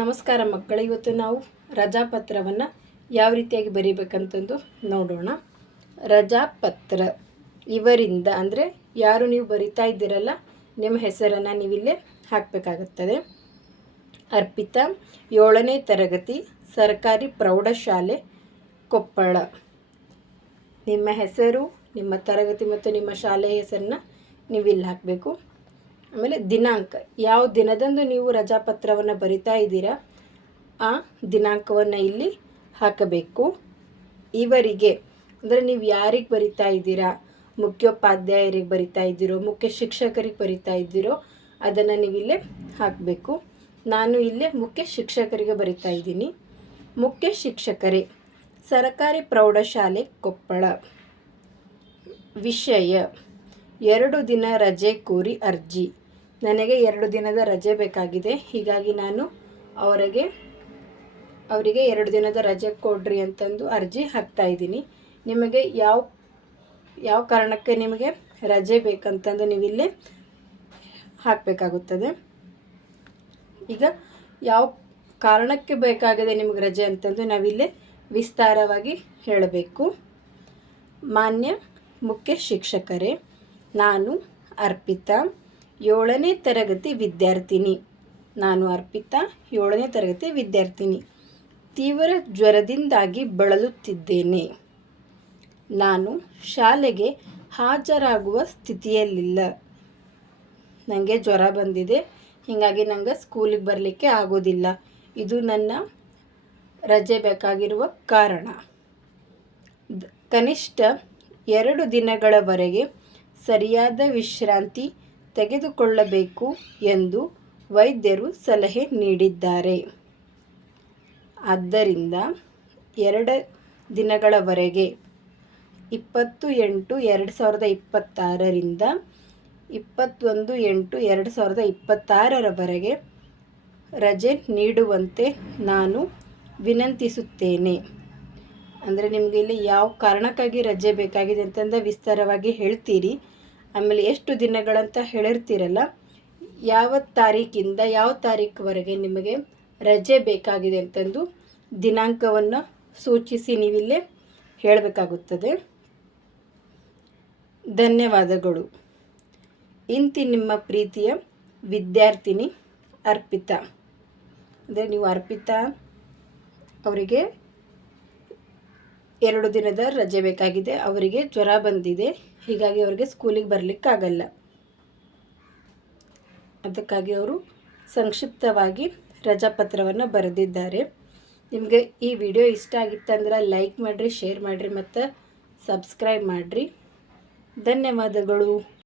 ನಮಸ್ಕಾರ ಮಕ್ಕಳೇ, ಇವತ್ತು ನಾವು ರಜಾಪತ್ರವನ್ನು ಯಾವ ರೀತಿಯಾಗಿ ಬರೀಬೇಕಂತಂದು ನೋಡೋಣ. ರಜಾಪತ್ರ ಇವರಿಂದ ಅಂದರೆ ಯಾರು ನೀವು ಬರಿತಾ ಇದ್ದೀರಲ್ಲ ನಿಮ್ಮ ಹೆಸರನ್ನು ನೀವಿಲ್ಲೇ ಹಾಕಬೇಕಾಗುತ್ತದೆ. ಅರ್ಪಿತಾ, 7ನೇ ತರಗತಿ, ಸರ್ಕಾರಿ ಪ್ರೌಢಶಾಲೆ, ಕೊಪ್ಪಳ. ನಿಮ್ಮ ಹೆಸರು, ನಿಮ್ಮ ತರಗತಿ ಮತ್ತು ನಿಮ್ಮ ಶಾಲೆಯ ಹೆಸರನ್ನ ನೀವಿಲ್ಲಿ ಹಾಕಬೇಕು. ಆಮೇಲೆ ದಿನಾಂಕ, ಯಾವ ದಿನದಂದು ನೀವು ರಜಾಪತ್ರವನ್ನು ಬರಿತಾ ಇದ್ದೀರಾ ಆ ದಿನಾಂಕವನ್ನು ಇಲ್ಲಿ ಹಾಕಬೇಕು. ಇವರಿಗೆ ಅಂದರೆ ನೀವು ಯಾರಿಗೆ ಬರಿತಾ ಇದ್ದೀರಾ, ಮುಖ್ಯೋಪಾಧ್ಯಾಯರಿಗೆ ಬರಿತಾ ಇದ್ದೀರೋ, ಮುಖ್ಯ ಶಿಕ್ಷಕರಿಗೆ ಬರಿತಾ ಇದ್ದೀರೋ ಅದನ್ನು ನೀವಿಲ್ಲೇ ಹಾಕಬೇಕು. ನಾನು ಇಲ್ಲೇ ಮುಖ್ಯ ಶಿಕ್ಷಕರಿಗೆ ಬರಿತಾ ಇದ್ದೀನಿ. ಮುಖ್ಯ ಶಿಕ್ಷಕರೇ, ಸರ್ಕಾರಿ ಪ್ರೌಢಶಾಲೆ, ಕೊಪ್ಪಳ. ವಿಷಯ: 2 ದಿನ ರಜೆ ಕೋರಿ ಅರ್ಜಿ. ನನಗೆ 2 ದಿನದ ರಜೆ ಬೇಕಾಗಿದೆ, ಹೀಗಾಗಿ ನಾನು ಅವರಿಗೆ 2 ದಿನದ ರಜೆ ಕೊಡ್ರಿ ಅಂತಂದು ಅರ್ಜಿ ಹಾಕ್ತಾ ಇದ್ದೀನಿ. ನಿಮಗೆ ಯಾವ ಕಾರಣಕ್ಕೆ ನಿಮಗೆ ರಜೆ ಬೇಕಂತಂದು ನೀವಿಲ್ಲಿ ಹಾಕಬೇಕಾಗುತ್ತದೆ. ಈಗ ಯಾವ ಕಾರಣಕ್ಕೆ ಬೇಕಾಗಿದೆ ನಿಮಗೆ ರಜೆ ಅಂತಂದು ನಾವಿಲ್ಲಿ ವಿಸ್ತಾರವಾಗಿ ಹೇಳಬೇಕು. ಮಾನ್ಯ ಮುಖ್ಯ ಶಿಕ್ಷಕರೇ, ನಾನು ಅರ್ಪಿತಾ, 7ನೇ ತರಗತಿ ವಿದ್ಯಾರ್ಥಿನಿ. 7ನೇ ತರಗತಿ ವಿದ್ಯಾರ್ಥಿನಿ. ತೀವ್ರ ಜ್ವರದಿಂದಾಗಿ ಬಳಲುತ್ತಿದ್ದೇನೆ. ನಾನು ಶಾಲೆಗೆ ಹಾಜರಾಗುವ ಸ್ಥಿತಿಯಲ್ಲಿಲ್ಲ. ನನಗೆ ಜ್ವರ ಬಂದಿದೆ, ಹೀಗಾಗಿ ನನಗೆ ಸ್ಕೂಲಿಗೆ ಬರಲಿಕ್ಕೆ ಆಗೋದಿಲ್ಲ. ಇದು ನನ್ನ ರಜೆ ಬೇಕಾಗಿರುವ ಕಾರಣ. ಕನಿಷ್ಠ 2 ದಿನಗಳವರೆಗೆ ಸರಿಯಾದ ವಿಶ್ರಾಂತಿ ತೆಗೆದುಕೊಳ್ಳಬೇಕು ಎಂದು ವೈದ್ಯರು ಸಲಹೆ ನೀಡಿದ್ದಾರೆ. ಆದ್ದರಿಂದ 2 ದಿನಗಳವರೆಗೆ 20/8/2026ರಿಂದ 21/8/2026ರವರೆಗೆ ರಜೆ ನೀಡುವಂತೆ ನಾನು ವಿನಂತಿಸುತ್ತೇನೆ. ಅಂದರೆ ನಿಮಗೆ ಇಲ್ಲಿ ಯಾವ ಕಾರಣಕ್ಕಾಗಿ ರಜೆ ಬೇಕಾಗಿದೆ ಅಂತಂದು ವಿಸ್ತಾರವಾಗಿ ಹೇಳ್ತೀರಿ. ಆಮೇಲೆ ಎಷ್ಟು ದಿನಗಳಂತ ಹೇಳಿರ್ತೀರಲ್ಲ, ಯಾವ ತಾರೀಕಿಂದ ಯಾವ ತಾರೀಕುವರೆಗೆ ನಿಮಗೆ ರಜೆ ಬೇಕಾಗಿದೆ ಅಂತಂದು ದಿನಾಂಕವನ್ನು ಸೂಚಿಸಿ ನೀವಿಲ್ಲೇ ಹೇಳಬೇಕಾಗುತ್ತದೆ. ಧನ್ಯವಾದಗಳು. ಇಂತಿ ನಿಮ್ಮ ಪ್ರೀತಿಯ ವಿದ್ಯಾರ್ಥಿನಿ ಅರ್ಪಿತಾ. ಅಂದರೆ ನೀವು ಅರ್ಪಿತಾ ಅವರಿಗೆ 2 ದಿನದ ರಜೆ ಬೇಕಾಗಿದೆ, ಅವರಿಗೆ ಜ್ವರ ಬಂದಿದೆ, ಹೀಗಾಗಿ ಅವರಿಗೆ ಸ್ಕೂಲಿಗೆ ಬರಲಿಕ್ಕಾಗಲ್ಲ. ಅದಕ್ಕಾಗಿ ಅವರು ಸಂಕ್ಷಿಪ್ತವಾಗಿ ರಜಾಪತ್ರವನ್ನು ಬರೆದಿದ್ದಾರೆ. ನಿಮಗೆ ಈ ವಿಡಿಯೋ ಇಷ್ಟ ಆಗಿತ್ತಂದ್ರೆ ಲೈಕ್ ಮಾಡಿರಿ, ಶೇರ್ ಮಾಡಿರಿ ಮತ್ತು ಸಬ್ಸ್ಕ್ರೈಬ್ ಮಾಡಿರಿ. ಧನ್ಯವಾದಗಳು.